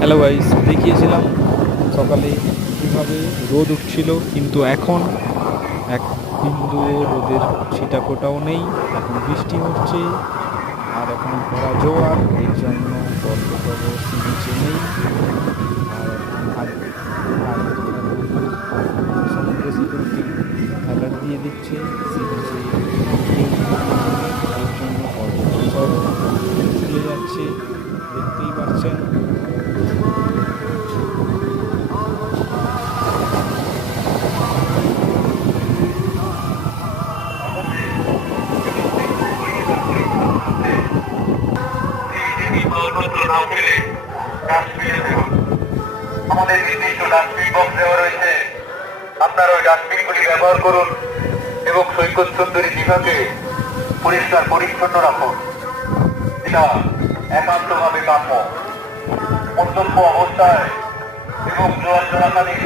Hello guys, দেখিয়েছিলাম সকালে কীভাবে রোদ উঠছিল, কিন্তু এখন এক বিন্দুও রোদের ছিটাফোঁটাও নেই। এখন বৃষ্টি হচ্ছে আর এখন ভরা জোয়ার, এর জন্য পর্যটক সি বিচে নেই। আর এখন আগের সমুদ্র সিকিউরিটি অ্যালার্ট দিয়ে দিচ্ছে সি বিচে কেউ নেই। এর জন্য পর্যটক সব চলে যাচ্ছে, দেখতেই পাচ্ছেন। আমাদের নির্দিষ্ট ডাস্টবিন বক্স দেওয়া রয়েছে। আপনারা ওই ডাস্টবিনগুলি ব্যবহার করুন এবং সৈকত সুন্দরী দীঘাকে পরিষ্কার পরিচ্ছন্ন রাখুন। এটা একান্তভাবে কাম্য। মন্তব্য অবস্থায় এবং জোয়ার চলাকালীন